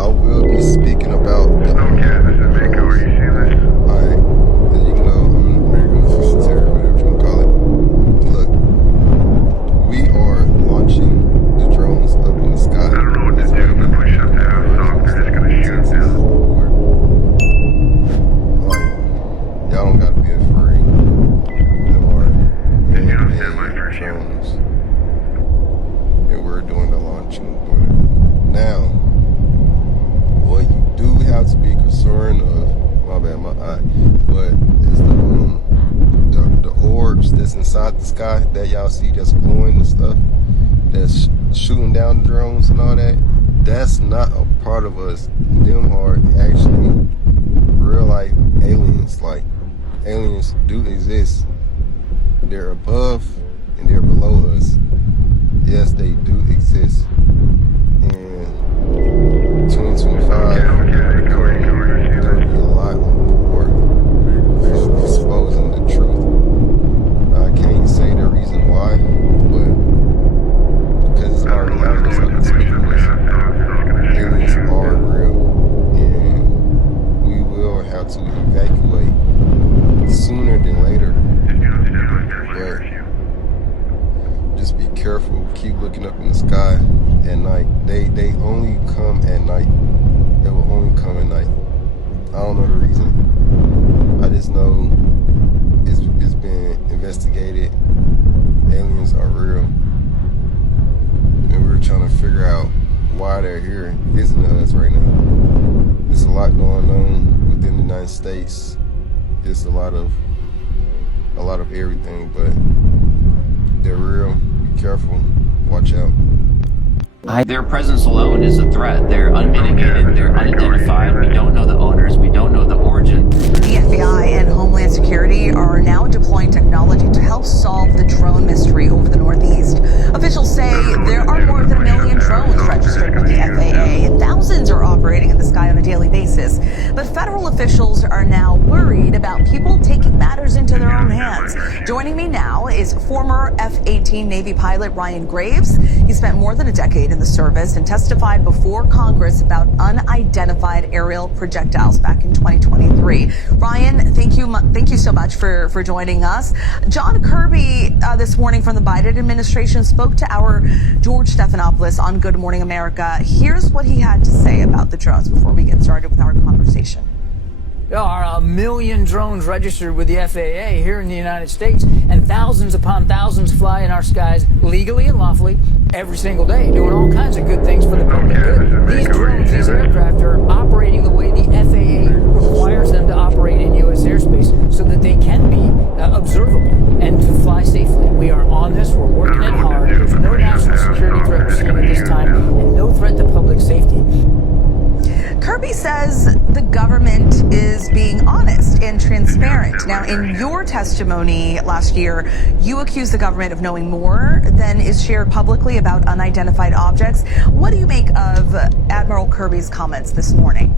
I will be speaking about the Alright, as you know, I'm an American official, whatever you want to call it. Look, we are launching the drones up in the sky. I don't know what to do, but we shut down, so they're just gonna shoot us down. Like, y'all don't gotta be afraid. There are man-made drones, and we're doing the launching. Now, what you do have to be concerned of, my bad, my eye, but is the orbs that's inside the sky that y'all see that's glowing and stuff, that's shooting down the drones and all that. That's not a part of us. Them are actually real life aliens. Like, aliens do exist. They're above and they're below us. Yes, they do exist. And 2025, there'll be a lot more exposing the truth. I can't say the reason why, but because it's already obvious, I've been speaking this. Aliens are real, and we will have to evacuate sooner than later. But just be careful. Keep looking up in the sky at night. They only come at night. They will only come at night. I don't know the reason. I just know it's been investigated. Aliens are real, and we're trying to figure out why they're here visiting us right now. There's a lot going on within the United States. There's a lot of everything, but they're real. Be careful. Watch out. Their presence alone is a threat. They're unmitigated, they're unidentified, we don't know the owners, we don't know the origin. The FBI and Homeland Security are now deploying technology to help solve the drone mystery over the Northeast. Officials say there are more than 1 million drones registered with the FAA, and thousands are operating in the sky on a daily basis. But federal officials are now worried about people taking matters into their own hands. Joining me now is former F-18 Navy pilot Ryan Graves. He spent more than a decade in the service and testified before Congress about unidentified aerial projectiles back in 2023. Ryan, thank you so much for joining us. John Kirby this morning from the Biden administration spoke to our George Stephanopoulos on Good Morning America. Here's what he had to say about the drones before we get started with our conversation. There are 1 million drones registered with the FAA here in the United States, and thousands upon thousands fly in our skies legally and lawfully every single day, doing all kinds of good things for the public good. These drones, these aircraft are operating the way the FAA requires them to operate in U.S. airspace so that they can be observable and to fly safely. We are on this. We're working it hard. There's no national security threat we're seeing at this time, and no threat to public safety. Kirby says the government is being honest and transparent. Now, in your testimony last year, you accused the government of knowing more than is shared publicly about unidentified objects. What do you make of Admiral Kirby's comments this morning?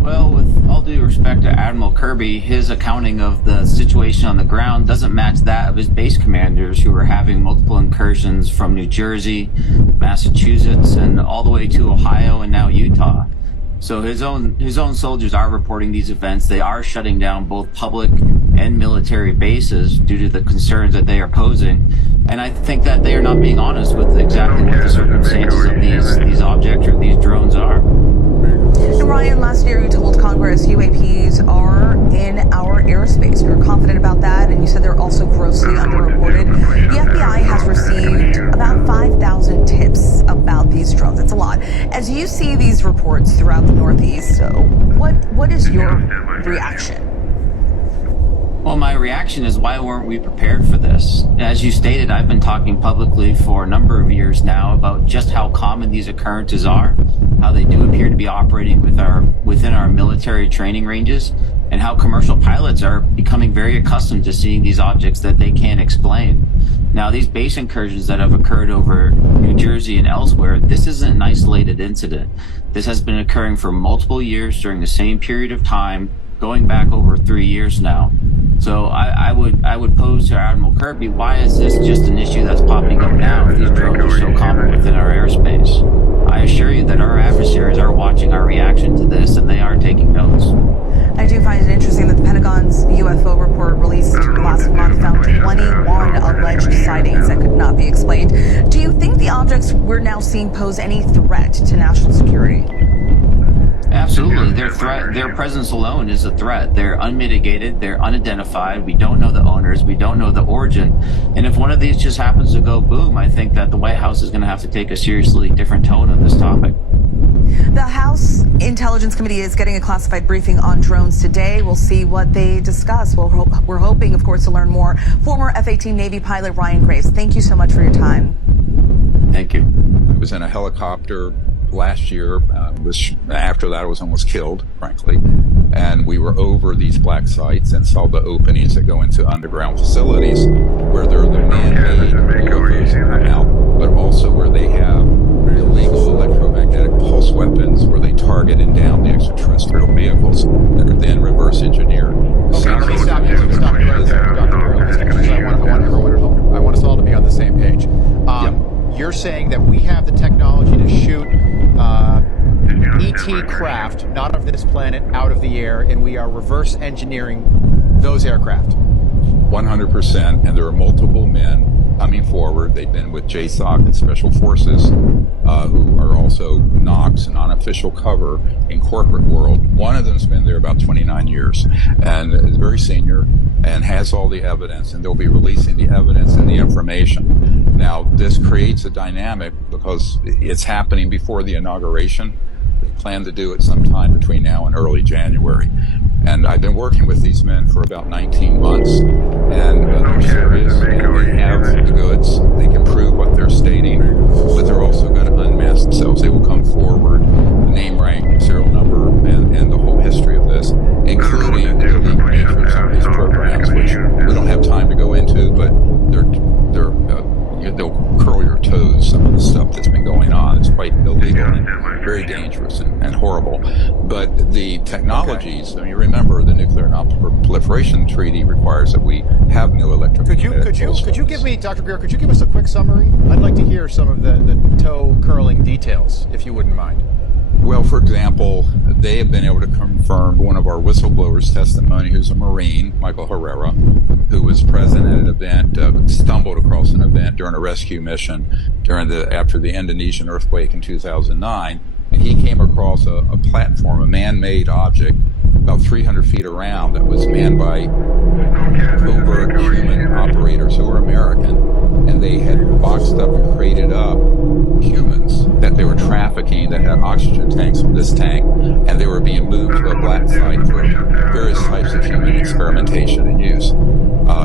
Well, with all due respect to Admiral Kirby, his accounting of the situation on the ground doesn't match that of his base commanders who are having multiple incursions from New Jersey, Massachusetts, and all the way to Ohio and now Utah. So his own soldiers are reporting these events. They are shutting down both public and military bases due to the concerns that they are posing. And I think that they are not being honest with exactly what the circumstances of these objects or these drones are. And Ryan, last year you told Congress UAPs are in our airspace. You were confident about that, and you said they're also grossly underreported. The FBI has received about 5,000 tips about these drones. That's a lot. As you see these reports throughout the Northeast, what is your reaction? Well, my reaction is, why weren't we prepared for this? As you stated, I've been talking publicly for a number of years now about just how common these occurrences are, how they do appear to be operating within our military training ranges, and how commercial pilots are becoming very accustomed to seeing these objects that they can't explain. Now, these base incursions that have occurred over New Jersey and elsewhere, this isn't an isolated incident. This has been occurring for multiple years during the same period of time, going back over 3 years now. So I would pose to Admiral Kirby, why is this just an issue that's popping up now if these drones are so common within our airspace? I assure you that our adversaries are sightings that could not be explained. Do you think the objects we're now seeing pose any threat to national security? Absolutely. Their presence alone is a threat. They're unmitigated. They're unidentified. We don't know the owners. We don't know the origin. And if one of these just happens to go boom, I think that the White House is going to have to take a seriously different tone on this topic. The House Intelligence Committee is getting a classified briefing on drones today. We'll see what they discuss. We're hoping, of course, to learn more. Former F-18 Navy pilot Ryan Graves, thank you so much for your time. Thank you. I was in a helicopter last year, after that I was almost killed, frankly, and we were over these black sites and saw the openings that go into underground facilities where they're the man-made UFOs come out, but also where they have illegal electromagnetic pulse weapons where they target and down the extraterrestrial vehicles that are then reverse engineered. Okay, let me stop you right there, Dr. Burrow, because I want us all to be on the same page. You're saying that we have the technology to shoot ET craft, not of this planet, out of the air, and we are reverse engineering those aircraft. 100%, and there are multiple men coming forward. They've been with JSOC and Special Forces, who are also NOCs, non-official cover in corporate world. One of them's been there about 29 years and is very senior and has all the evidence, and they'll be releasing the evidence and the information. Now, this creates a dynamic because it's happening before the inauguration. They plan to do it sometime between now and early January. And I've been working with these men for about 19 months, and they're serious, and they have the goods. They can prove what they're stating, but they're also going to unmask themselves. They will come forward, name, rank, serial number, and the whole history of this, including the elite nature of some of these programs, which we don't have time to go into, but they'll curl your toes, some of the stuff that's been going on. It's quite illegal and very dangerous and horrible. But the technologies, I mean, remember the Nuclear Non-Proliferation Treaty requires that we have no electromagnetic pulse Could you give me, Dr. Greer, could you give us a quick summary? I'd like to hear some of the toe curling details, if you wouldn't mind. Well, for example, they have been able to confirm one of our whistleblowers' testimony, who's a Marine, Michael Herrera, who was present at an event, stumbled across an event during a rescue mission after the Indonesian earthquake in 2009. And he came across a platform, a man-made object, about 300 feet around, that was manned by covert human operators who were American, and they had boxed up and crated up humans that they were trafficking that had oxygen tanks from this tank, and they were being moved to a black site for various types of human experimentation and use.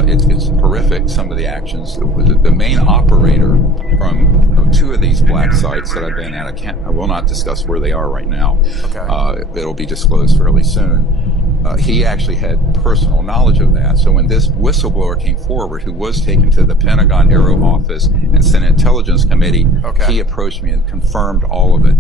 It's horrific, some of the actions. The main operator from two of these black sites that I've been at, I will not discuss where they are right now. Okay. It'll be disclosed fairly soon. He actually had personal knowledge of that. So when this whistleblower came forward, who was taken to the Pentagon Aero Office and Senate Intelligence Committee, he approached me and confirmed all of it.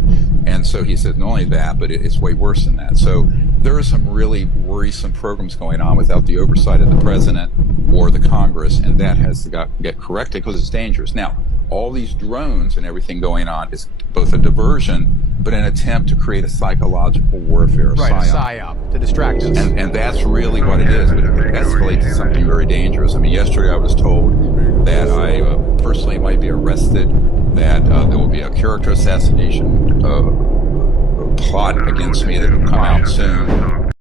And so he said, not only that, but it's way worse than that. So there are some really worrisome programs going on without the oversight of the president or the Congress, and that has to get corrected because it's dangerous. Now, all these drones and everything going on is both a diversion, but an attempt to create a psychological warfare, right, a psyop, to distract us. And that's really what it is, but it escalates to something very dangerous. I mean, yesterday I was told that I personally might be arrested, that there will be a character assassination plot against me that will come out soon.